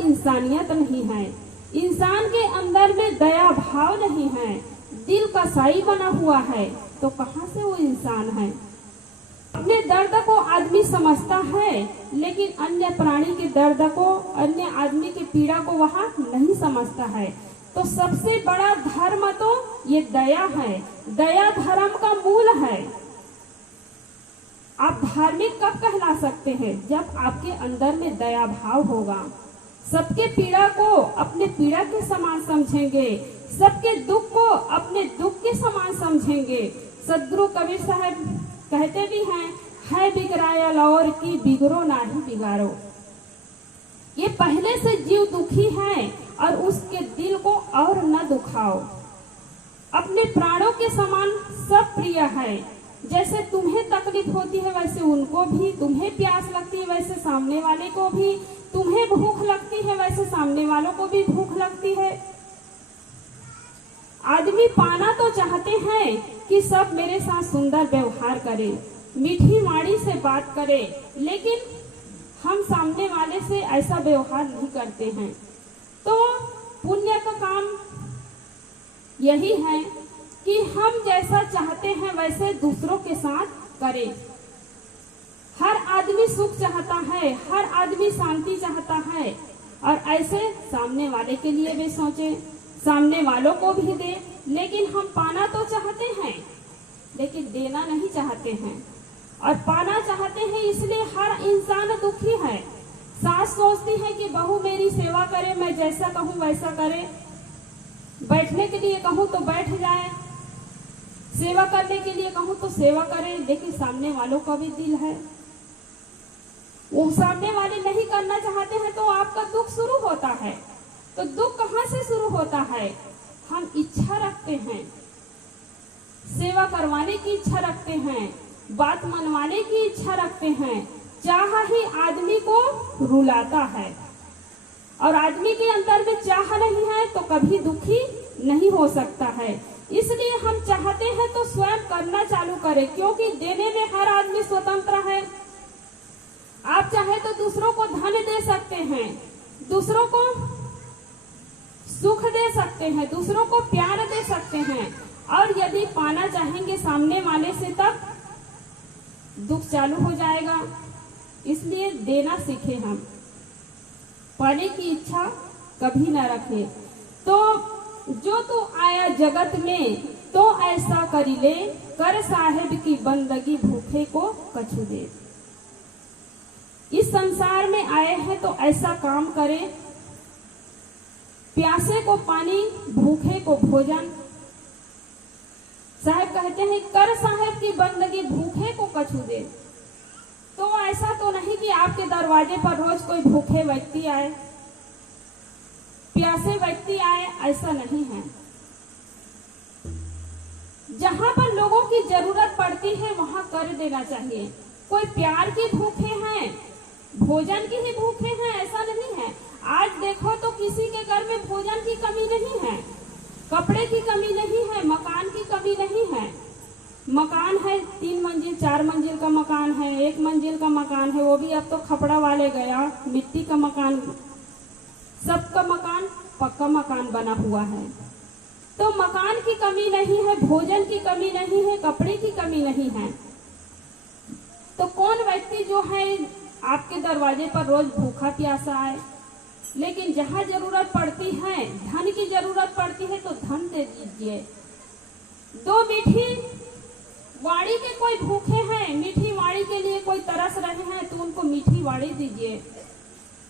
इंसानियत नहीं है, इंसान के अंदर में दया भाव नहीं है, दिल कसाई बना हुआ है, तो कहाँ से वो इंसान है। अपने दर्द को आदमी समझता है, लेकिन अन्य प्राणी के दर्द को, अन्य आदमी की पीड़ा को वह नहीं समझता है। तो सबसे बड़ा धर्म तो ये दया है, दया धर्म का मूल है। आप धार्मिक कब कहला सकते हैं? जब आपके अंदर में दया भाव होगा, सबके पीड़ा को अपने पीड़ा के समान समझेंगे, सबके दुख को अपने दुख के समान समझेंगे। सदगुरु कबीर साहब कहते भी हैं, है बिगड़ाया लौर की बिगड़ो ना ही बिगाड़ो। ये पहले से जीव दुखी है और उसके दिल को और न दुखाओ। अपने प्राणों के समान सब प्रिय है। जैसे तुम्हें तकलीफ होती है वैसे उनको भी, तुम्हें प्यास लगती है वैसे सामने वाले को भी, तुम्हें भूख लगती है वैसे सामने वालों को भी भूख लगती है। आदमी पाना तो चाहते हैं कि सब मेरे साथ सुंदर व्यवहार करे, मीठी वाणी से बात करे, लेकिन हम सामने वाले से ऐसा व्यवहार नहीं करते हैं। तो पुण्य का काम यही है कि हम जैसा चाहते हैं वैसे दूसरों के साथ करें। हर आदमी सुख चाहता है, हर आदमी शांति चाहता है, और ऐसे सामने वाले के लिए भी सोचे, सामने वालों को भी दे। लेकिन हम पाना तो चाहते हैं, लेकिन देना नहीं चाहते हैं, और पाना चाहते हैं, इसलिए हर इंसान दुखी है। सास सोचती है कि बहू मेरी सेवा करे, मैं जैसा कहूँ वैसा करे, बैठने के लिए कहूँ तो बैठ जाए, सेवा करने के लिए कहूँ तो सेवा करे, लेकिन सामने वालों का भी दिल है, वो सामने वाले नहीं करना चाहते हैं, तो आपका दुख शुरू होता है। तो दुख कहाँ से शुरू होता है? हम इच्छा रखते हैं, सेवा करवाने की इच्छा रखते हैं, बात मनवाने की इच्छा रखते हैं, चाह ही आदमी को रुलाता है, और आदमी के अंदर में चाह नहीं है तो कभी दुखी नहीं हो सकता है। इसलिए हम चाहते हैं तो स्वयं करना चालू करें, क्योंकि देने में हर आदमी स्वतंत्र है। आप चाहे तो दूसरों को धन दे सकते हैं, दूसरों को सुख दे सकते हैं, दूसरों को प्यार दे सकते हैं, और यदि पाना चाहेंगे सामने वाले से तब दुख चालू हो जाएगा। इसलिए देना सीखे, हम पाने की इच्छा कभी ना रखें। तो जो तू आया जगत में तो ऐसा करी ले, कर साहेब की बंदगी भूखे को कछु दे। इस संसार में आए हैं तो ऐसा काम करें, प्यासे को पानी, भूखे को भोजन। साहब कहते हैं, कर साहेब की बंदगी भूखे को कछु दे। तो ऐसा तो नहीं कि आपके दरवाजे पर रोज कोई भूखे व्यक्ति आए, प्यासे व्यक्ति आए, ऐसा नहीं है। जहां पर लोगों की जरूरत पड़ती है वहां कर देना चाहिए। कोई प्यार की भूखे हैं, भोजन की ही भूखे हैं, ऐसा नहीं है। आज देखो तो किसी के घर में भोजन की कमी नहीं है, कपड़े की कमी नहीं है, मकान की कमी नहीं है। मकान है 3 मंजिल 4 मंजिल का मकान है, 1 मंजिल का मकान है, वो भी अब तो खपड़ा वाले गया, मिट्टी का मकान, सबका मकान पक्का मकान बना हुआ है। तो मकान की कमी नहीं है, भोजन की कमी नहीं है, कपड़े की कमी नहीं है। तो कौन व्यक्ति जो है आपके दरवाजे पर रोज भूखा प्यासा आए? लेकिन जहाँ जरूरत पड़ती है, धन की जरूरत पड़ती है तो धन दे दीजिए। 2 मीठी वाणी के कोई भूखे हैं, मीठी वाणी के लिए कोई तरस रहे हैं, तो उनको मीठी वाणी दीजिए,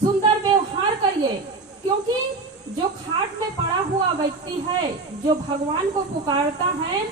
सुंदर व्यवहार करिए। क्योंकि जो खाट में पड़ा हुआ व्यक्ति है, जो भगवान को पुकारता है,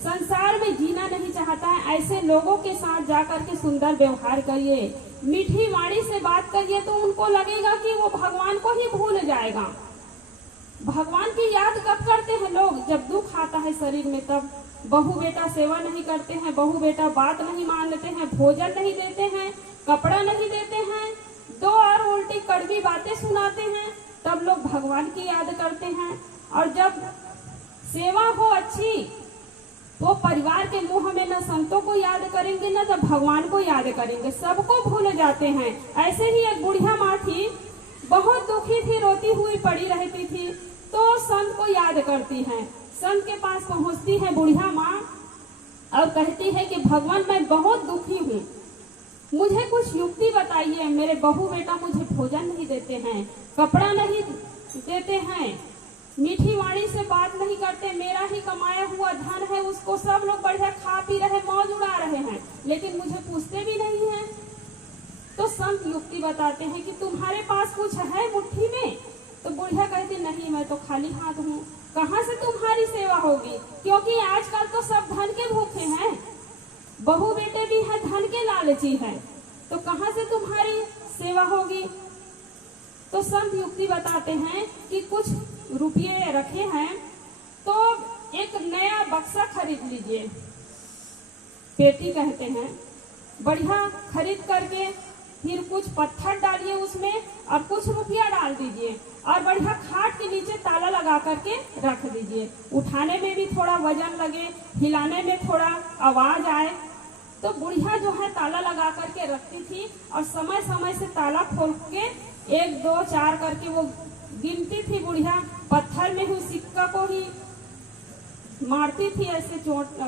संसार में जीना नहीं चाहता है, ऐसे लोगों के साथ जाकर के सुंदर व्यवहार करिए, मीठी वाणी से बात करिए, तो उनको लगेगा कि वो भगवान को ही भूल जाएगा। भगवान की याद कब करते हैं लोग? जब दुख आता है शरीर में, तब। बहू बेटा सेवा नहीं करते हैं, बहू बेटा बात नहीं मानते हैं, भोजन नहीं देते हैं, कपड़ा नहीं देते हैं, 2 और उल्टी कड़वी बातें सुनाते हैं, तब लोग भगवान की याद करते हैं। और जब सेवा हो अच्छी, वो परिवार के मुंह में न संतों को याद करेंगे न जब भगवान को याद करेंगे, सबको भूल जाते हैं। ऐसे ही एक बुढ़िया माँ थी, बहुत दुखी हुई पड़ी रहती थी तो संत को याद करती हैं। संत के पास पहुंचती है बुढ़िया माँ और कहती है कि भगवान मैं बहुत दुखी हूँ, मुझे कुछ युक्ति बताइए। मेरे बहू बेटा मुझे भोजन नहीं देते हैं, कपड़ा नहीं देते हैं, मीठी वाणी से बात नहीं करते, मेरा ही कमाया हुआ धन है उसको सब लोग बढ़िया खा पी रहे मौज उड़ा रहे हैं, लेकिन मुझे पूछते भी नहीं हैं। तो संत युक्ति बताते हैं कि तुम्हारे पास कुछ है मुट्ठी में? तो बुढ़िया कहती नहीं, मैं तो खाली हाथ हूँ, कहाँ से तुम्हारी सेवा होगी, क्योंकि आजकल तो सब धन के भूखे हैं, बहू बेटे भी है धन के लालची है, तो कहाँ से तुम्हारी सेवा होगी। तो संत युक्ति बताते हैं कि कुछ रुपये रखे हैं तो एक नया बक्सा खरीद लीजिए, पेटी कहते हैं, बढ़िया खरीद करके फिर कुछ पत्थर डालिए उसमें और कुछ रुपया डाल दीजिए और बढ़िया खाट के नीचे ताला लगा करके रख दीजिए, उठाने में भी थोड़ा वजन लगे, हिलाने में थोड़ा आवाज आए। तो बुढ़िया जो है ताला लगा करके रखती थी और समय समय से ताला खोल के 1 2 4 करके वो गिनती थी। बुढ़िया पत्थर में ही सिक्का को ही मारती थी, ऐसे चोट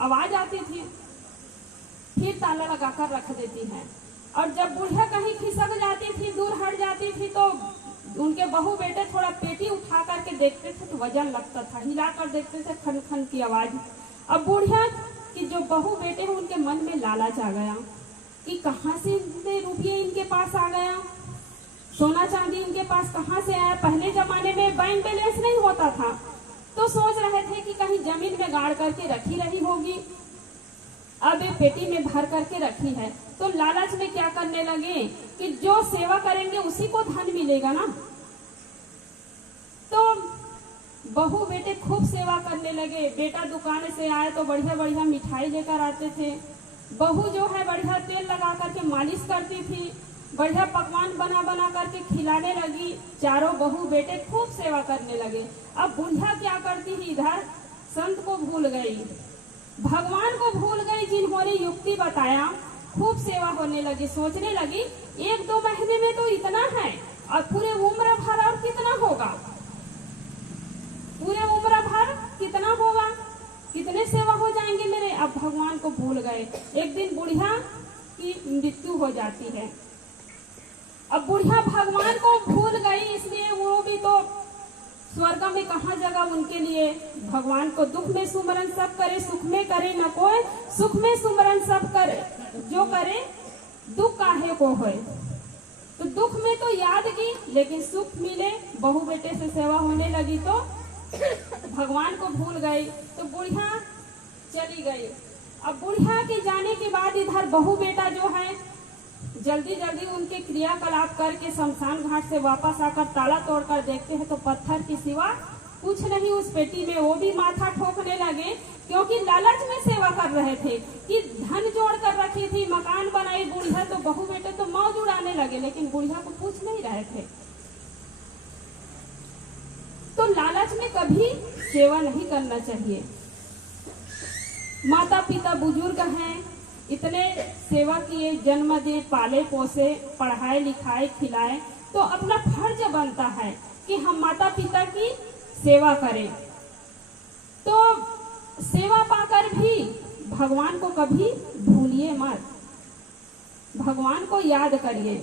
आवाज आती थी, फिर ताला लगाकर रख देती है। और जब बुढ़िया कहीं खिसक जाती थी, दूर हट जाती थी, तो उनके बहू बेटे थोड़ा पेटी उठा करके देखते थे तो वजन लगता था, हिला कर देखते थे, खन खन की आवाज। अब बुढ़िया कि जो बहू बेटे हैं उनके मन में लालच आ गया कि कहाँ से इतने रुपये इनके पास आ गया, सोना चांदी इनके पास कहाँ से आया। पहले जमाने में बैंक बैलेंस नहीं होता था, तो सोच रहे थे कि कहीं जमीन में गाड़ करके रखी रही होगी, अब ये पेटी में भर करके रखी है। तो लालच में क्या करने लगे कि जो सेवा करेंगे उसी को धन मिलेगा ना। तो बहू बेटे खूब सेवा करने लगे। बेटा दुकान से आए तो बढ़िया बढ़िया मिठाई लेकर आते थे, बहू जो है बढ़िया तेल लगा करके मालिश करती थी, बढ़िया पकवान बना बना करके खिलाने लगी। चारों बहू बेटे खूब सेवा करने लगे। अब बुढ़िया क्या करती थी, इधर संत को भूल गई, भगवान को भूल गई जिन्होंने युक्ति बताया, खूब सेवा होने लगी। सोचने लगी 1 2 महीने में तो इतना है और पूरे उम्र भर और कितना होगा, पूरे उम्र भर कितना होगा, कितने सेवा हो जाएंगे मेरे। अब भगवान को भूल गए। एक दिन बुढ़िया की मृत्यु हो जाती है। अब बुढ़िया भगवान को भूल गई, इसलिए वो भी तो स्वर्ग में कहाँ जगह उनके लिए। भगवान को दुख में सुमरन सब करे, सुख में करे न कोई, सुख में सुमरन सब करे, जो करे दुख काहे को होए। तो दुख में तो याद की, लेकिन सुख मिले, बहू बेटे से सेवा होने लगी तो भगवान को भूल गई। तो बुढ़िया चली गई। अब बुढ़िया के जाने के बाद इधर बहू बेटा जो है जल्दी जल्दी उनके क्रियाकलाप करके शमशान घाट से वापस आकर ताला तोड़कर देखते हैं तो पत्थर की सिवा कुछ नहीं उस पेटी में। वो भी माथा ठोकने लगे, क्योंकि लालच में सेवा कर रहे थे कि धन जोड़ कर रखी थी, मकान बनाई बुढ़िया, तो बहू बेटे तो मौज उड़ाने लगे, लेकिन बुढ़िया को पूछ नहीं रहे थे। तो लालच में कभी सेवा नहीं करना चाहिए। माता पिता बुजुर्ग हैं, इतने सेवा किए, जन्म दिए, पाले पोसे, पढ़ाए लिखाए, खिलाए, तो अपना फर्ज बनता है कि हम माता पिता की सेवा करें। तो सेवा पाकर भी भगवान को कभी भूलिए मत, भगवान को याद करिए।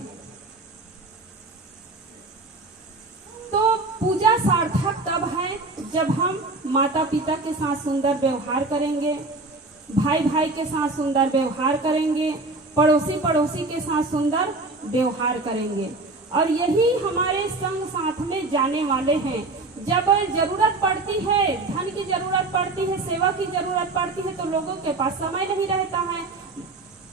तो पूजा सार्थक तब है जब हम माता पिता के साथ सुंदर व्यवहार करेंगे, भाई भाई के साथ सुंदर व्यवहार करेंगे, पड़ोसी पड़ोसी के साथ सुंदर व्यवहार करेंगे। और यही हमारे संग साथ में जाने वाले हैं। जब जरूरत पड़ती है, धन की जरूरत पड़ती है, सेवा की जरूरत पड़ती है, तो लोगों के पास समय नहीं रहता है।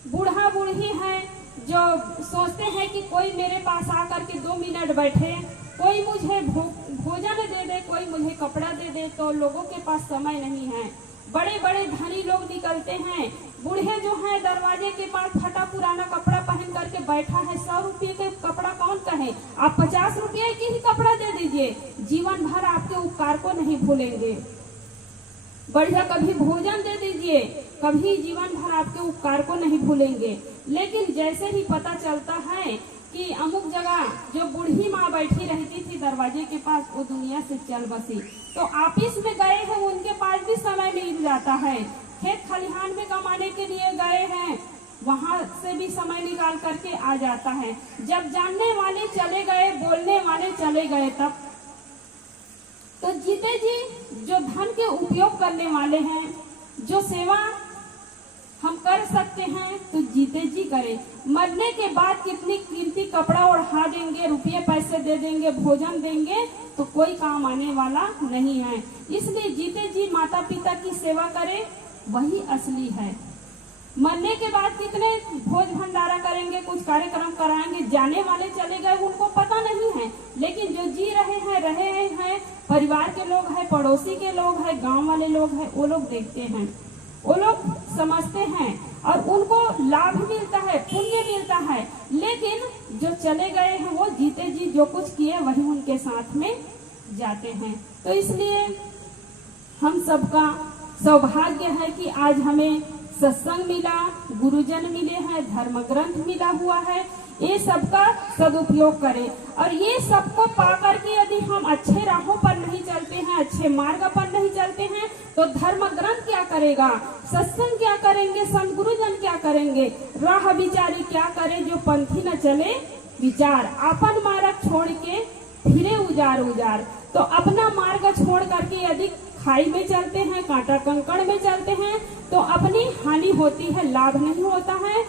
बूढ़ा बूढ़ी है जो सोचते हैं कि कोई मेरे पास आकर के 2 मिनट बैठे, कोई मुझे भोजन दे दे, कोई मुझे कपड़ा दे दे, तो लोगों के पास समय नहीं है। बड़े बड़े धनी लोग निकलते हैं, बूढ़े जो हैं दरवाजे के पास फटा पुराना कपड़ा पहन करके बैठा है। 100 रुपये के कपड़ा कौन कहे, आप 50 रुपये की ही कपड़ा दे दीजिए, जीवन भर आपके उपकार को नहीं भूलेंगे। बढ़िया कभी भोजन दे दीजिए, कभी जीवन भर आपके उपकार को नहीं भूलेंगे। लेकिन जैसे ही पता चलता है कि अमुक जगह जो बूढ़ी माँ बैठी रहती थी दरवाजे के पास वो दुनिया से चल बसी। तो ऑफिस में गए हैं, उनके पास भी समय मिल जाता है। खेत खलिहान में कमाने के लिए गए हैं, वहां से भी समय निकाल करके आ जाता है। जब जानने वाले चले गए, बोलने वाले चले गए, तब तो जीते जी जो धन के उपयोग करने वाले हैं, जो सेवा हम कर सकते हैं, तो जीते जी करें। मरने के बाद कितनी कीमती कपड़ा ओढ़ा देंगे, रुपये पैसे दे देंगे, भोजन देंगे, तो कोई काम आने वाला नहीं है। इसलिए जीते जी माता पिता की सेवा करें, वही असली है। मरने के बाद कितने भोज भंडारा करेंगे, कुछ कार्यक्रम कराएंगे, जाने वाले चले गए, उनको पता नहीं है। लेकिन जो जी रहे हैं, परिवार के लोग हैं, पड़ोसी के लोग हैं, गांव वाले लोग हैं, वो लोग देखते हैं, वो लोग समझते हैं और उनको लाभ मिलता है, पुण्य मिलता है। लेकिन जो चले गए हैं, वो जीते जी जो कुछ किए वही उनके साथ में जाते हैं। तो इसलिए हम सबका सौभाग्य है कि आज हमें सत्संग मिला, गुरुजन मिले हैं, धर्म ग्रंथ मिला हुआ है। ये सबका सदुपयोग करें और ये सबको पा करके यदि हम अच्छे राहों पर नहीं चलते हैं, अच्छे मार्ग पर नहीं चलते हैं, तो धर्म ग्रंथ क्या करेगा, सत्संग क्या करेंगे, संत गुरुजन क्या करेंगे, राह विचारी क्या करे, जो पंथी न चले विचार। अपन मार्ग छोड़ के फिरे उजार उजार। तो अपना मार्ग छोड़ करके यदि खाई में चलते हैं, कांटा कंकड़ में चलते हैं, तो अपनी हानि होती है, लाभ नहीं होता है।